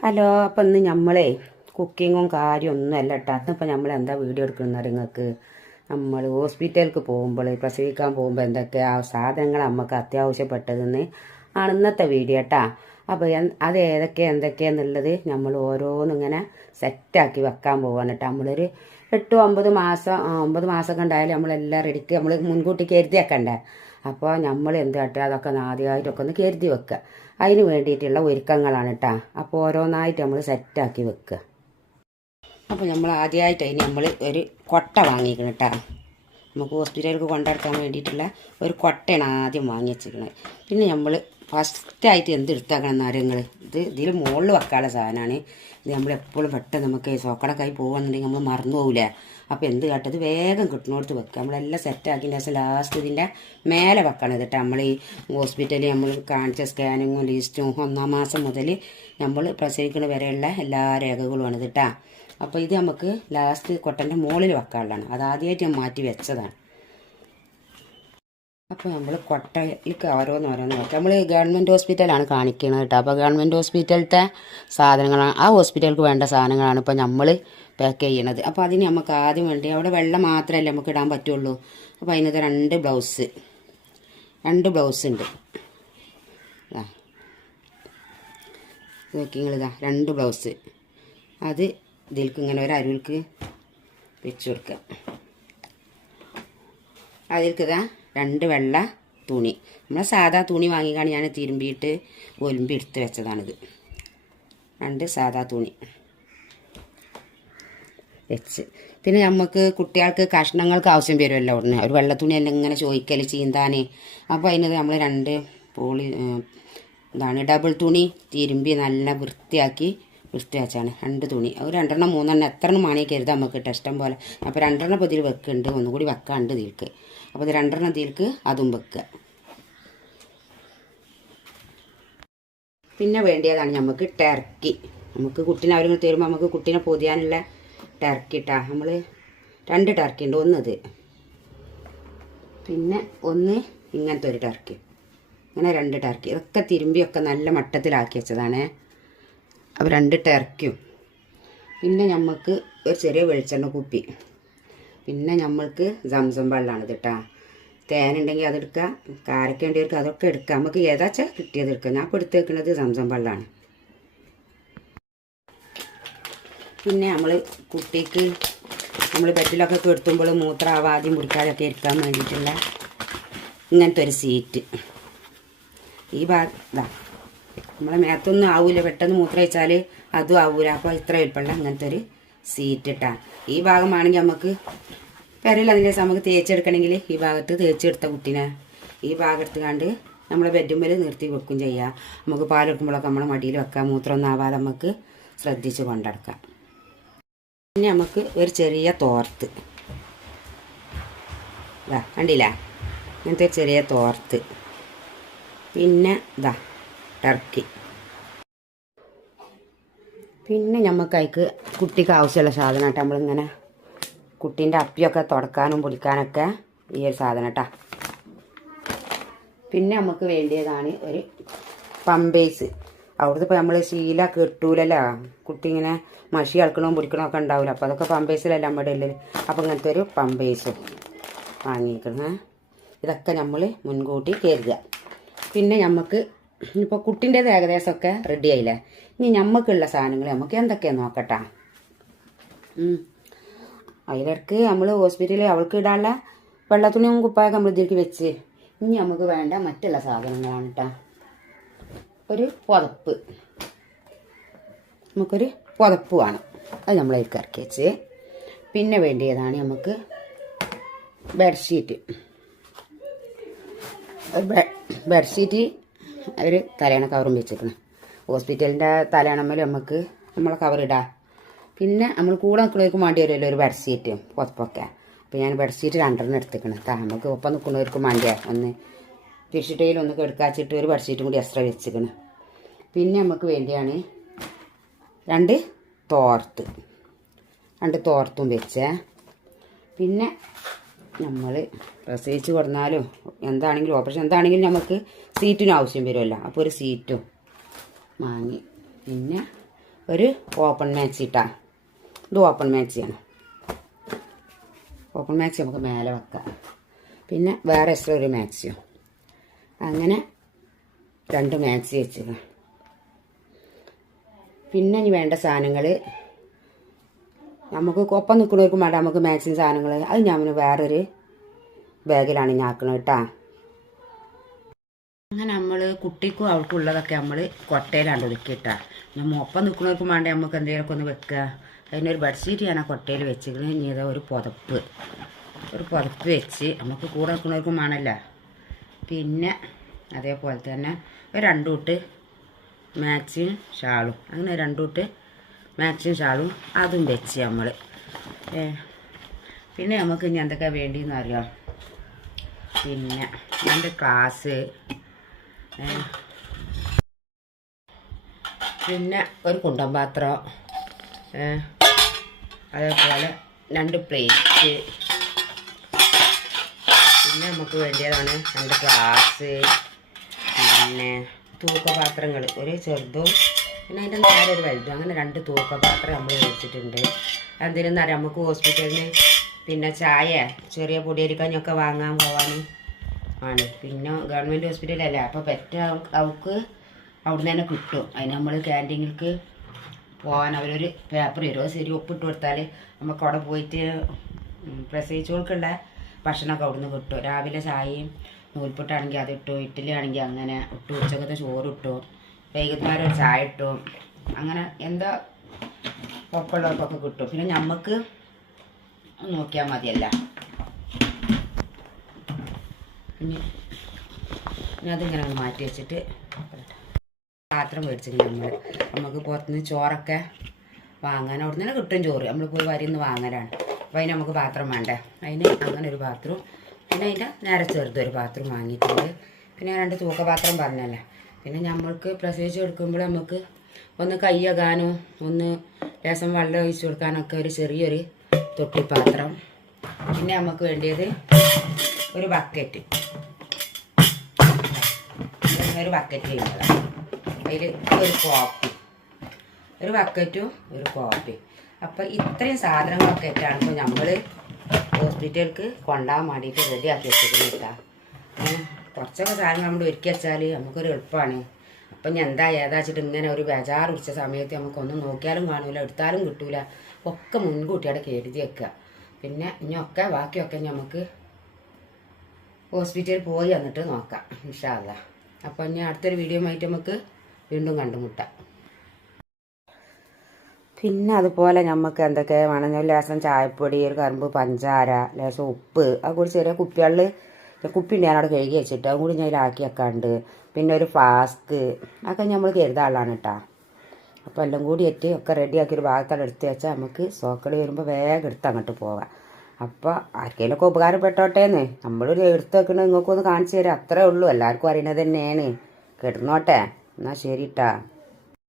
Hello അപ്പം ഇന്ന് നമ്മളെ കുക്കിങ്ങും കാര്യമൊന്നും അല്ല കേട്ടോ അതിപ്പോൾ നമ്മൾ എന്താ വീഡിയോ എടുക്കുന്നത് നിങ്ങൾക്ക് നമ്മൾ ഹോസ്പിറ്റലിലേക്ക് പോകുമ്പോൾ പ്രസവിക്കാൻ പോകുമ്പോൾ എന്തൊക്കെയാ സാധനങ്ങൾ നമുക്ക് അത്യാവശ്യപ്പെട്ടതെന്ന് ആണ് ഇന്നത്തെ വീഡിയോ കേട്ടാ അപ്പോൾ അത് ഏതൊക്കെ എന്തൊക്കെയാന്നുള്ളത് നമ്മൾ ഓരോന്നിങ്ങനെ സെറ്റാക്കി വെക്കാൻ പോവാണ് കേട്ടോ നമ്മളൊരു എട്ട് ഒമ്പത് മാസം ആ, ഒമ്പത് മാസമൊക്കെ ഉണ്ടായാലും നമ്മളെല്ലാം റെഡിക്ക് നമ്മൾ മുൻകൂട്ടി കരുതി വെക്കണ്ടേ? അപ്പോൾ നമ്മൾ എന്ത് കേട്ടോ അതൊക്കെ ഒന്ന് ആദ്യമായിട്ടൊക്കെ ഒന്ന് കരുതി വെക്കുക അതിന് വേണ്ടിയിട്ടുള്ള ഒരുക്കങ്ങളാണ് കേട്ടോ അപ്പോൾ ഓരോന്നായിട്ട് നമ്മൾ സെറ്റാക്കി വെക്കുക അപ്പോൾ നമ്മൾ ആദ്യമായിട്ട് അതിന് നമ്മൾ ഒരു കൊട്ട വാങ്ങിക്കണം കേട്ടോ നമുക്ക് ഹോസ്പിറ്റലിലേക്ക് കൊണ്ടെടുക്കാൻ വേണ്ടിയിട്ടുള്ള ഒരു കൊട്ടയാണ് ആദ്യം വാങ്ങി വെച്ചിരിക്കുന്നത് പിന്നെ നമ്മൾ ഫസ്റ്റായിട്ട് എന്ത് എടുത്താക്കണം നാരങ്ങൾ ഇത് ഇതിൽ മുകളിൽ വെക്കാനുള്ള സാധനമാണ്. ഇത് നമ്മളെപ്പോഴും പെട്ടെന്ന് നമുക്ക് സോക്കടക്കായി പോകുകയെന്നുണ്ടെങ്കിൽ നമ്മൾ മറന്നു പോകില്ല അപ്പോൾ എന്ത് കാട്ടത് വേഗം കിട്ടുന്നിടത്ത് വെക്കുക നമ്മളെല്ലാം സെറ്റാക്കിന്റെ ശേഷം ലാസ്റ്റ് ഇതിന്റെ മേലെ വെക്കണം. കേട്ടോ നമ്മൾ ഈ ഹോസ്പിറ്റലിൽ നമ്മൾ കാണിച്ച സ്കാനിങ്ങും ലിസ്റ്റും ഒന്നാം മാസം മുതൽ നമ്മൾ പ്രസവിക്കുന്ന വരെയുള്ള എല്ലാ രേഖകളുമാണ് ഇതിട്ടാ അപ്പോൾ ഇത് നമുക്ക് ലാസ്റ്റ് കൊട്ടന്റെ മുകളിൽ വെക്കാനുള്ളതാണ്. അത് ആദ്യമായിട്ട് ഞാൻ മാറ്റി വെച്ചതാണ്. അപ്പോൾ നമ്മൾ കൊട്ടയിലേക്ക് ഓരോന്ന് ഓരോന്ന് വെക്കാം. നമ്മൾ ഗവൺമെന്റ് ഹോസ്പിറ്റലാണ് കാണിക്കുന്നത് കേട്ടോ. അപ്പോൾ ഗവൺമെന്റ് ഹോസ്പിറ്റലത്തെ സാധനങ്ങളാണ് ആ ഹോസ്പിറ്റലിലേക്ക് വേണ്ട സാധനങ്ങളാണ് ഇപ്പോൾ നമ്മൾ പാക്ക് ചെയ്യണത്. അപ്പോൾ അതിന് നമുക്ക് ആദ്യം വേണ്ടി അവിടെ വെള്ളം മാത്രമല്ലേ നമുക്ക് ഇടാൻ പറ്റുള്ളൂ. അപ്പോൾ അതിനകത്ത് രണ്ട് ബ്ലൗസ് രണ്ട് ബ്ലൗസ് ഉണ്ട്. നോക്കി നിങ്ങളിതാ. രണ്ട് ബ്ലൗസ് അത് ഇതിലേക്ക് ഇങ്ങനെ ഒരു അരുവിൽക്ക് വെച്ച് കൊടുക്കുക. അതിൽക്കിതാ രണ്ട് വെള്ള തുണി. നമ്മൾ സാധാ തുണി വാങ്ങിക്കാണ് ഞാൻ തിരുമ്പിയിട്ട് ഒലുമ്പി എടുത്ത് വെച്ചതാണിത്. രണ്ട് സാധാ തുണി വെച്ച്. പിന്നെ നമുക്ക് കുട്ടികൾക്ക് കഷ്ണങ്ങൾക്ക് ആവശ്യം വരുമല്ലോ ഉടനെ ഒരു വെള്ള തുണി എല്ലാം ഇങ്ങനെ ചോദിക്കൽ ചീന്താൻ അപ്പോൾ അതിന് നമ്മൾ രണ്ട് പോളി എന്താണ് ഡബിൾ തുണി തിരുമ്പി നല്ല വൃത്തിയാക്കി വൃത്തി വെച്ചാണ് രണ്ട് തുണി. ഒരു രണ്ടെണ്ണം മൂന്നെണ്ണം എത്ര എണ്ണം മാണി കരുതാം നമുക്ക് ഇട്ട് ഇഷ്ടം പോലെ. അപ്പോൾ രണ്ടെണ്ണം ഇപ്പോൾ വെക്കുന്നുണ്ട് ഒന്നുകൂടി വെക്കാണ്ട് ഇതിൽക്ക്. അപ്പോൾ ഇത് രണ്ടെണ്ണം ഇതിൽക്ക് അതും വെക്കുക പിന്നെ വേണ്ടിയതാണ് നമുക്ക് ടർക്കി. നമുക്ക് കുട്ടീനെ അവർ തരുമ്പോൾ നമുക്ക് കുട്ടീനെ പൊതിയാനുള്ള ടർക്കി ഇട്ടാ നമ്മൾ രണ്ട് ടർക്കി ഉണ്ട് ഒന്നത് പിന്നെ ഒന്ന് ഇങ്ങനത്തെ ഒരു ടർക്കി. അങ്ങനെ രണ്ട് ടർക്കി. ഇതൊക്കെ തിരുമ്പിയൊക്കെ നല്ല മട്ടത്തിലാക്കി വെച്ചതാണേ. അപ്പോൾ രണ്ട് ടർക്കിയും പിന്നെ നമുക്ക് ഒരു ചെറിയ വെളിച്ചെണ്ണ കുപ്പി. പിന്നെ നമ്മൾക്ക് സംസം വെള്ളമാണ് കേട്ടോ കേട്ടോ തേനുണ്ടെങ്കിൽ അതെടുക്കുക കാരക്കേണ്ടിയവർക്ക് അതൊക്കെ എടുക്കുക നമുക്ക് ഏതാച്ചാ കിട്ടിയത് എടുക്കുക ഞാൻ ഇപ്പോൾ എടുത്ത് വെക്കുന്നത് സംസം വെള്ളമാണ് പിന്നെ നമ്മൾ കുട്ടിക്ക് നമ്മൾ ബെഡിലൊക്കെ കിടത്തുമ്പോൾ മൂത്രാവാദ്യം കുടിക്കാതൊക്കെ ഇരിക്കാൻ വേണ്ടിയിട്ടുള്ള ഇങ്ങനത്തെ ഒരു സീറ്റ്. ഈ ഭാഗം നമ്മളെ മേത്തൊന്നും ആവൂല. പെട്ടെന്ന് മൂത്രം വെച്ചാൽ അതും ആവൂല. അപ്പോൾ ഇത്ര എളുപ്പമുള്ള അങ്ങനത്തെ ഒരു സീറ്റ് ഇട്ടാണ് ഈ ഭാഗമാണെങ്കിൽ നമുക്ക് പെരയിൽ അതിന്റെ നമുക്ക് തേച്ചെടുക്കണമെങ്കിൽ ഈ ഭാഗത്ത് തേച്ചെടുത്ത കുട്ടീനെ ഈ ഭാഗത്ത് കണ്ട് നമ്മളെ ബെഡുമ്മൽ നിർത്തി വെക്കും ചെയ്യാം. നമുക്ക് പാലെടുക്കുമ്പോഴൊക്കെ നമ്മളെ മടിയിൽ വെക്കാം. മൂത്രമൊന്നും ആവാതെ നമുക്ക് ശ്രദ്ധിച്ച് കൊണ്ടെടുക്കാം. പിന്നെ നമുക്ക് ഒരു ചെറിയ തോർത്ത്. കണ്ടില്ല? ഇങ്ങനത്തെ ചെറിയ തോർത്ത്. പിന്നെ ഇതാ ടർക്കി പിന്നെ നമുക്ക് അതിക്ക് കുട്ടിക്ക് ആവശ്യമുള്ള സാധനം കേട്ടോ. നമ്മളിങ്ങനെ കുട്ടീന്റെ അപ്പിയൊക്കെ തുടക്കാനും പൊളിക്കാനൊക്കെ ഈ ഒരു സാധനം കേട്ടോ. പിന്നെ നമുക്ക് വേണ്ടിയതാണ് ഒരു പമ്പേസ്. അവിടുത്തെ ഇപ്പോൾ നമ്മൾ ശീല കെട്ടൂലല്ലോ. കുട്ടി ഇങ്ങനെ മഷി അളക്കണോ പൊടിക്കണോ ഒക്കെ ഉണ്ടാവില്ല അപ്പോൾ അതൊക്കെ പമ്പേസിലല്ല നമ്മുടെ ഉള്ളിൽ അപ്പോൾ ഇങ്ങനത്തെ ഒരു പമ്പേസ് വാങ്ങിയിരിക്കണേ ഇതൊക്കെ നമ്മൾ മുൻകൂട്ടി കരുതുക. പിന്നെ നമുക്ക് ഇപ്പോൾ കുട്ടീന്റേത് ഏകദേശമൊക്കെ റെഡി ആയില്ലേ? ഇനി നമുക്കുള്ള സാധനങ്ങൾ നമുക്ക് എന്തൊക്കെയാണ് നോക്കട്ടാ. അതിലിടക്ക് നമ്മൾ ഹോസ്പിറ്റലിൽ അവൾക്ക് ഇടാനുള്ള വെള്ളത്തുണിയും കുപ്പായൊക്കെ നമ്മൾ ഇതിലേക്ക് വെച്ച് ഇനി നമുക്ക് വേണ്ട മറ്റുള്ള സാധനങ്ങളാണ് കേട്ടോ ഒരു പുതപ്പ്. നമുക്കൊരു പുതപ്പ് വേണം. അത് നമ്മളതിലേക്ക് ഇറക്കി വെച്ച്. പിന്നെ വേണ്ടിയതാണ് നമുക്ക് ബെഡ്ഷീറ്റ് ബെഡ്ഷീറ്റ് ഒരു തലയണ കവറും വെച്ചിരിക്കണം ഹോസ്പിറ്റലിന്റെ തലയണമ്മൽ നമുക്ക് നമ്മളെ കവർ ഇടാം. പിന്നെ നമ്മൾ കൂടെ നിൽക്കുന്നവർക്ക് വേണ്ടി വരുമല്ലോ ഒരു ബെഡ്ഷീറ്റും പുതപ്പൊക്കെ. അപ്പോൾ ഞാൻ ബെഡ്ഷീറ്റ് രണ്ടെണ്ണം എടുത്തേക്കണം. നമുക്ക് ഒപ്പം നിൽക്കുന്നവർക്കും വേണ്ടിയാ. ഒന്ന് തിരിച്ചിട്ടയിൽ ഒന്ന് കെടുക്കാച്ചിട്ട് ഒരു ബെഡ്ഷീറ്റും കൂടി എക്സ്ട്രാ വെച്ചിരിക്കണം പിന്നെ നമുക്ക് വേണ്ടിയാണ് രണ്ട് തോർത്ത് രണ്ട് തോർത്തും വെച്ചേ. പിന്നെ നമ്മൾ പ്രസവിച്ച് കൊടുന്നാലും എന്താണെങ്കിലും ഓപ്പറേഷൻ എന്താണെങ്കിലും നമുക്ക് സീറ്റിനും ആവശ്യം വരുമല്ലോ. അപ്പോൾ ഒരു സീറ്റും വാങ്ങി. പിന്നെ ഒരു ഓപ്പൺ മാക്സി ഇട്ടാ. ഇത് ഓപ്പൺ മാക്സിയാണ് ഓപ്പൺ മാക്സി നമുക്ക് മേലെ വെക്കാം. പിന്നെ വേറെ എക്സ്ട്രാ ഒരു മാക്സിയോ അങ്ങനെ രണ്ട് മാക്സി വെച്ചത്. പിന്നെ ഇനി വേണ്ട സാധനങ്ങൾ നമുക്ക് ഒപ്പം നിൽക്കുന്നവർക്കും വേണ്ട നമുക്ക് മാക്സിമം സാധനങ്ങൾ അത് ഞാൻ വേറൊരു ബാഗിലാണ് ഞാൻ ആക്കണത് കേട്ടാ. അങ്ങനെ നമ്മൾ കുട്ടിക്കും അവൾക്കും ഉള്ളതൊക്കെ നമ്മൾ കൊട്ടയിലാണ്ട് ഒതുക്കിയിട്ടാ നമ്മൾ ഒപ്പം നിൽക്കുന്നവർക്കും വേണ്ട നമുക്ക് എന്തെങ്കിലുമൊക്കെ ഒന്ന് വെക്കുക അതിനൊരു ബെഡ്ഷീറ്റ് ഞാൻ ആ കൊട്ടയിൽ വെച്ചിരിക്കുന്നത് ഇനി ഇതാ ഒരു പുതപ്പ്. ഒരു പുതപ്പ് വെച്ച് നമുക്ക് കൂടെ നിൽക്കുന്നവർക്കും വേണമല്ല. പിന്നെ അതേപോലെ തന്നെ രണ്ട് കൂട്ട് മാക്സിയും ഷാളും. അങ്ങനെ രണ്ട് മാക്സിയും ഷാളും അതും വെച്ച് നമ്മൾ പിന്നെ നമുക്ക് ഇനി എന്തൊക്കെ വേണ്ടിയെന്ന് അറിയാം? പിന്നെ എന്റെ ക്ലാസ്. പിന്നെ ഒരു കുണ്ടം പാത്രം. അതേപോലെ രണ്ട് പ്ലേറ്റ്. പിന്നെ നമുക്ക് വേണ്ടിയതാണ് രണ്ട് ഗ്ലാസ്. പിന്നെ തൂക്കപാത്രങ്ങൾ ഒരു ചെറുതും പിന്നെ അതിന്റെ നേരെ ഒരു വലുതും. അങ്ങനെ രണ്ട് തൂക്കപാത്രം നമ്മൾ വെച്ചിട്ടുണ്ട്. എന്തിനെന്ന് അറിയാം. നമുക്ക് ഹോസ്പിറ്റലിന് പിന്നെ ചായ ചെറിയ പൊടിയരിക്കഞ്ഞൊക്കെ വാങ്ങാൻ പോവാൻ ആണ്. പിന്നെ ഗവൺമെന്റ് ഹോസ്പിറ്റലല്ലേ അപ്പോൾ പെറ്റ അവൾക്ക് അവിടെ നിന്ന് തന്നെ കിട്ടും. അതിന് നമ്മൾ ക്യാന്റീനിലേക്ക് പോകാൻ അവരൊരു പേപ്പർ തരുമോ ശരി ഒപ്പിട്ട് കൊടുത്താൽ നമുക്ക് അവിടെ പോയിട്ട് പ്രസവിച്ചോൾക്കുള്ള ഭക്ഷണമൊക്കെ അവിടുന്ന് കിട്ടും. രാവിലെ ചായയും നൂൽപ്പുട്ടാണെങ്കിൽ അത് ഇട്ടു ഇഡ്ഡലി ആണെങ്കിൽ അങ്ങനെ ഇട്ടു ഉച്ചക്കത്തെ ചോറ് ഇട്ടു. വൈകുന്നേരം ചായട്ടും അങ്ങനെ എന്താ പൊക്കുള്ളവർക്കൊക്കെ കിട്ടും. പിന്നെ നമുക്ക് നോക്കിയാൽ മതിയല്ല. ഇനി അതിങ്ങനെ മാറ്റി വെച്ചിട്ട് പാത്രം മേടിച്ചിട്ട് നമ്മൾ നമുക്ക് പുറത്തുനിന്ന് ചോറൊക്കെ വാങ്ങാൻ അവിടെ നിന്ന് കിട്ടും ചോറ്. നമ്മൾ പോയി വരിന്ന് വാങ്ങലാണ്. അപ്പോൾ അതിന് നമുക്ക് പാത്രം വേണ്ടേ? അതിന് അങ്ങനെ ഒരു ബാത്റൂം പിന്നെ അതിന്റെ നേരെ ചെറുതൊരു പാത്രം വാങ്ങിയിട്ടുണ്ട്. പിന്നെ രണ്ട് തൂക്കപാത്രം പറഞ്ഞല്ലേ? പിന്നെ നമ്മൾക്ക് പ്രസവിച്ച് കൊടുക്കുമ്പോൾ നമുക്ക് ഒന്ന് കയ്യകാനോ ഒന്ന് ലേശം വെള്ളം ഒഴിച്ചു കൊടുക്കാനൊക്കെ ഒരു ചെറിയൊരു തൊട്ടിപ്പാത്രം. പിന്നെ നമുക്ക് വേണ്ടിയത് ഒരു ബക്കറ്റ് ഒരു ബക്കറ്റ് അതിൽ ഒരു കോപ്പി ഒരു ബക്കറ്റും ഒരു കോപ്പി അപ്പോൾ ഇത്രയും സാധനങ്ങളൊക്കെ ആയിട്ടാണ് ഇപ്പോൾ നമ്മൾ ഹോസ്പിറ്റലിലേക്ക് കൊണ്ടാൻ വേണ്ടിയിട്ട് റെഡിയാക്കി വെച്ചിട്ടുണ്ട് കേട്ടോ കുറച്ചൊക്കെ സാധനങ്ങൾ നമ്മൾ ഒരുക്കി വെച്ചാൽ നമുക്കൊരു എളുപ്പമാണ് അപ്പം ഞാൻ എന്താ ഏതാ വെച്ചിട്ട് ഇങ്ങനെ ഒരു ബേജാർ പിടിച്ച സമയത്ത് നമുക്കൊന്നും നോക്കിയാലും കാണൂല എടുത്താലും കിട്ടൂല. ഒക്കെ മുൻകൂട്ടിയുടെ കരുതി വെക്കുക. പിന്നെ ഇനിയൊക്കെ ബാക്കിയൊക്കെ നമുക്ക് ഹോസ്പിറ്റലിൽ പോയി വന്നിട്ട് നോക്കാം ഇൻഷാല്ല അപ്പോൾ ഇനി അടുത്തൊരു വീഡിയോ ആയിട്ട് നമുക്ക് വീണ്ടും കണ്ടുമുട്ടാം. പിന്നെ അതുപോലെ നമുക്ക് എന്തൊക്കെ വേണമെങ്കിൽ ലേശം ചായപ്പൊടി ഒരു കറുമ്പ് പഞ്ചാര ലേശം ഉപ്പ് അത് ചെറിയ കുപ്പികളിൽ കുപ്പി ഉണ്ട് ഞാനവിടെ കഴുകി വെച്ചിട്ട് അതും കൂടി ഞാൻ ഇതിലാക്കി വെക്കാണ്ട്. പിന്നെ ഒരു ഫ്ലാസ്ക് അതൊക്കെ നമ്മൾ കരുതാളാണ് കേട്ടോ അപ്പോൾ എല്ലാം കൂടി എത്തി ഒക്കെ റെഡിയാക്കി ഒരു ഭാഗത്താണ് എടുത്ത് വെച്ചാൽ നമുക്ക് സോക്കളി വരുമ്പോൾ വേഗം എടുത്ത് അങ്ങോട്ട് പോവാം. അപ്പോൾ ആർക്കെങ്കിലുമൊക്കെ ഉപകാരപ്പെട്ടോട്ടേന്ന്. നമ്മളൊരു എടുത്ത് വെക്കണത് നിങ്ങൾക്കൊന്ന് കാണിച്ചു തരാം. അത്രേ ഉള്ളൂ. എല്ലാവർക്കും അറിയണത് തന്നെയാണ്. കിടന്നോട്ടെ. എന്നാൽ ശരി ട്ടാ.